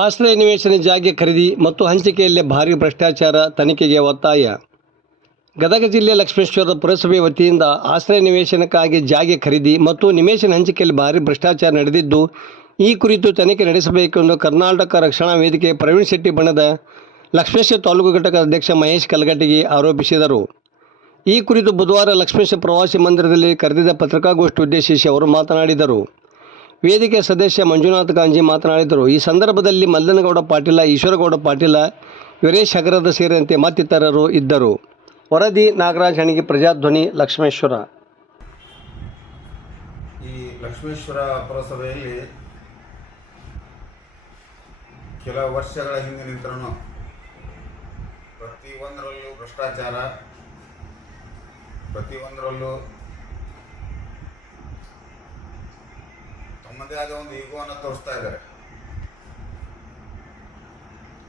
ಆಶ್ರಯ ನಿವೇಶನ ಜಾಗೆ ಖರೀದಿ ಮತ್ತು ಹಂಚಿಕೆಯಲ್ಲಿ ಭಾರಿ ಭ್ರಷ್ಟಾಚಾರ ತನಿಖೆಗೆ ಒತ್ತಾಯ. ಗದಗ ಜಿಲ್ಲೆ ಲಕ್ಷ್ಮೇಶ್ವರ ಪುರಸಭೆ ವತಿಯಿಂದ ಆಶ್ರಯ ನಿವೇಶನಕ್ಕಾಗಿ ಜಾಗೆ ಖರೀದಿ ಮತ್ತು ನಿವೇಶನ ಹಂಚಿಕೆಯಲ್ಲಿ ಭಾರಿ ಭ್ರಷ್ಟಾಚಾರ ನಡೆದಿದ್ದು, ಈ ಕುರಿತು ತನಿಖೆ ನಡೆಸಬೇಕೆಂದು ಕರ್ನಾಟಕ ರಕ್ಷಣಾ ವೇದಿಕೆ ಪ್ರವೀಣ್ ಶೆಟ್ಟಿ ಬಣದ ಲಕ್ಷ್ಮೇಶ್ವರ ತಾಲೂಕು ಘಟಕದ ಅಧ್ಯಕ್ಷ ಮಹೇಶ್ ಕಲಗಟ್ಟಿಗೆ ಆರೋಪಿಸಿದರು. ಈ ಕುರಿತು ಬುಧವಾರ ಲಕ್ಷ್ಮೇಶ್ವರ ಪ್ರವಾಸಿ ಮಂದಿರದಲ್ಲಿ ಕರೆದಿದ್ದ ಪತ್ರಿಕಾಗೋಷ್ಠಿ ಉದ್ದೇಶಿಸಿ ಅವರು ಮಾತನಾಡಿದರು. ವೇದಿಕೆ ಸದಸ್ಯ ಮಂಜುನಾಥ ಕಾಂಜಿ ಮಾತನಾಡಿದರು. ಈ ಸಂದರ್ಭದಲ್ಲಿ ಮಲ್ಲನಗೌಡ ಪಾಟೀಲ, ಈಶ್ವರಗೌಡ ಪಾಟೀಲ, ವೀರೇಶ್ ಹಗರದ ಸೇರಿದಂತೆ ಮತ್ತಿತರರು ಇದ್ದರು. ವರದಿ ನಾಗರಾಜ್ ಹಣಿಗೆ ಪ್ರಜಾಧ್ವನಿ ಲಕ್ಷ್ಮೇಶ್ವರ. ಈ ಲಕ್ಷ್ಮೇಶ್ವರ ಪುರಸಭೆಯಲ್ಲಿ ಕೆಲವು ವರ್ಷಗಳ ಹಿಂದೆ ನಿಂತರೂ ಪ್ರತಿಯೊಂದರಲ್ಲೂ ಭ್ರಷ್ಟಾಚಾರ, ಪ್ರತಿಯೊಂದರಲ್ಲೂ ತಮ್ಮದೇ ಆದ ಒಂದು ಈಗೋವನ್ನು ತೋರಿಸ್ತಾ ಇದ್ದಾರೆ.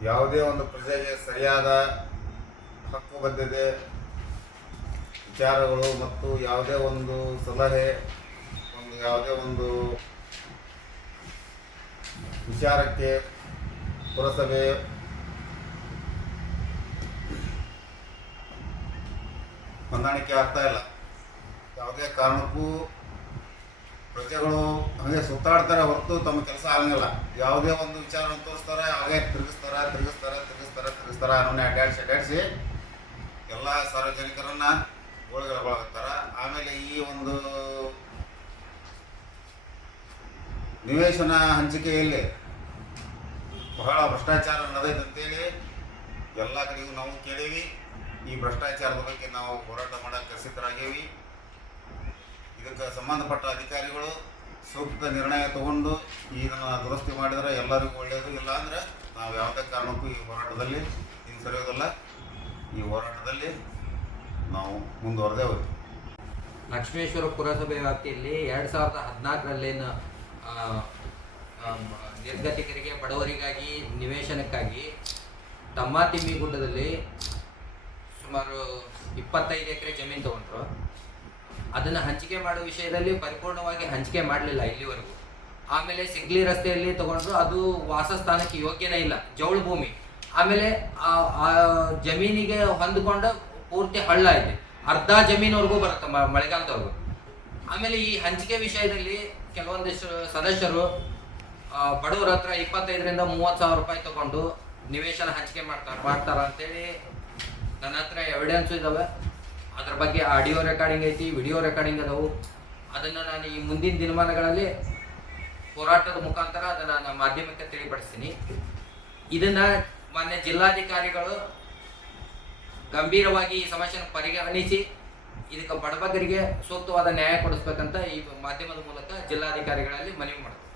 ಯಾವುದೇ ಒಂದು ಪ್ರಜೆಗೆ ಸರಿಯಾದ ಹಕ್ಕು ಹಕ್ಕುಬದ್ಧತೆ ವಿಚಾರಗಳು ಮತ್ತು ಯಾವುದೇ ಒಂದು ಸಲಹೆ, ಒಂದು ಯಾವುದೇ ಒಂದು ವಿಚಾರಕ್ಕೆ ಪುರಸಭೆ ಹೊಂದಾಣಿಕೆ ಆಗ್ತಾ ಇಲ್ಲ. ಯಾವುದೇ ಕಾರಣಕ್ಕೂ ಪ್ರಜೆಗಳು ಹಂಗೆ ಸುತ್ತಾಡ್ತಾರೆ ಹೊರತು ತಮ್ಮ ಕೆಲಸ ಆಗಂಗಿಲ್ಲ. ಯಾವುದೇ ಒಂದು ವಿಚಾರವನ್ನು ತೋರಿಸ್ತಾರೆ, ಹಾಗೆ ತಿರುಗಿಸ್ತಾರ ತಿರುಗಿಸ್ತಾರ ತಿರುಗಿಸ್ತಾರ ತಿರುಗಿಸ್ತಾರ ಅವನ್ನೇ ಅಡ್ಡಾಡಿಸಿ ಅಡ್ಡಾಡಿಸಿ ಎಲ್ಲ ಸಾರ್ವಜನಿಕರನ್ನ ಗೋಳುಗೊಳಗೊಳಗತ್ತಾರ ಆಮೇಲೆ ಈ ಒಂದು ನಿವೇಶನ ಹಂಚಿಕೆಯಲ್ಲಿ ಬಹಳ ಭ್ರಷ್ಟಾಚಾರ ನಡೆದೈತೆ ಅಂತೇಳಿ ಎಲ್ಲ ಕಡೆಗೂ ನಾವು ಕೇಳೀವಿ. ಈ ಭ್ರಷ್ಟಾಚಾರದ ಬಗ್ಗೆ ನಾವು ಹೋರಾಟ ಮಾಡಕ್ಕೆ ಸಿದ್ಧರಾಗೀವಿ ಇದಕ್ಕೆ ಸಂಬಂಧಪಟ್ಟ ಅಧಿಕಾರಿಗಳು ಸೂಕ್ತ ನಿರ್ಣಯ ತಗೊಂಡು ಇದನ್ನು ದುರಸ್ತಿ ಮಾಡಿದರೆ ಎಲ್ಲರಿಗೂ ಒಳ್ಳೆಯದು ಇಲ್ಲ ಅಂದರೆ ನಾವು ಯಾವುದೇ ಕಾರಣಕ್ಕೂ ಈ ಹೋರಾಟದಲ್ಲಿ ಹಿಂಸರಿಯೋದಲ್ಲ. ಈ ಹೋರಾಟದಲ್ಲಿ ನಾವು ಮುಂದುವರೆದೇವು ಲಕ್ಷ್ಮೇಶ್ವರ ಪುರಸಭೆ ವ್ಯಾಪ್ತಿಯಲ್ಲಿ ಎರಡು ಸಾವಿರದ ಹದಿನಾಲ್ಕರಲ್ಲೇನು ನಿರ್ಗತಿಕರಿಗೆ, ಬಡವರಿಗಾಗಿ, ನಿವೇಶನಕ್ಕಾಗಿ ತಮ್ಮಾತಿಮ್ಮಿ ಗುಡ್ಡದಲ್ಲಿ ಸುಮಾರು ಇಪ್ಪತ್ತೈದು ಎಕರೆ ಜಮೀನು ತಗೊಂಡ್ರು. ಅದನ್ನು ಹಂಚಿಕೆ ಮಾಡೋ ವಿಷಯದಲ್ಲಿ ಪರಿಪೂರ್ಣವಾಗಿ ಹಂಚಿಕೆ ಮಾಡಲಿಲ್ಲ ಇಲ್ಲಿವರೆಗೂ. ಆಮೇಲೆ ಸಿಗ್ಲಿ ರಸ್ತೆಯಲ್ಲಿ ತಗೊಂಡ್ರು ಅದು ವಾಸಸ್ಥಾನಕ್ಕೆ ಯೋಗ್ಯನೇ ಇಲ್ಲ, ಜೌಳು ಭೂಮಿ. ಆಮೇಲೆ ಆ ಜಮೀನಿಗೆ ಹೊಂದಿಕೊಂಡ ಪೂರ್ತಿ ಹಳ್ಳ ಇದೆ. ಅರ್ಧ ಜಮೀನವರೆಗೂ ಬರುತ್ತೆ ಮಳೆಗಾಲದವರೆಗೂ. ಆಮೇಲೆ ಈ ಹಂಚಿಕೆ ವಿಷಯದಲ್ಲಿ ಕೆಲವೊಂದಿಷ್ಟು ಸದಸ್ಯರು ಬಡವರ ಹತ್ರ ಇಪ್ಪತ್ತೈದರಿಂದ ಮೂವತ್ತು ಸಾವಿರ ರೂಪಾಯಿ ತಗೊಂಡು ನಿವೇಶನ ಹಂಚಿಕೆ ಮಾಡ್ತಾರೆ ಮಾಡ್ತಾರ ಅಂತೇಳಿ ನನ್ನ ಹತ್ರ ಎವಿಡೆನ್ಸ್ ಇದಾವೆ. ಅದ್ರ ಬಗ್ಗೆ ಆಡಿಯೋ ರೆಕಾರ್ಡಿಂಗ್ ಐತಿ ವಿಡಿಯೋ ರೆಕಾರ್ಡಿಂಗ್ ಅದಾವು. ಅದನ್ನು ನಾನು ಈ ಮುಂದಿನ ದಿನಮಾನಗಳಲ್ಲಿ ಹೋರಾಟದ ಮುಖಾಂತರ ಅದನ್ನು ನಾನು ಮಾಧ್ಯಮಕ್ಕೆ ತಿಳಿಪಡಿಸ್ತೀನಿ. ಇದನ್ನು ಮಾನ್ಯ ಜಿಲ್ಲಾಧಿಕಾರಿಗಳು ಗಂಭೀರವಾಗಿ ಈ ಸಮಸ್ಯೆಯನ್ನು ಪರಿಗಣಿಸಿ, ಇದಕ್ಕೆ ಬಡಬಗರಿಗೆ ಸೂಕ್ತವಾದ ನ್ಯಾಯ ಕೊಡಿಸ್ಬೇಕಂತ ಈ ಮಾಧ್ಯಮದ ಮೂಲಕ ಜಿಲ್ಲಾಧಿಕಾರಿಗಳಲ್ಲಿ ಮನವಿ ಮಾಡ್ತೀನಿ.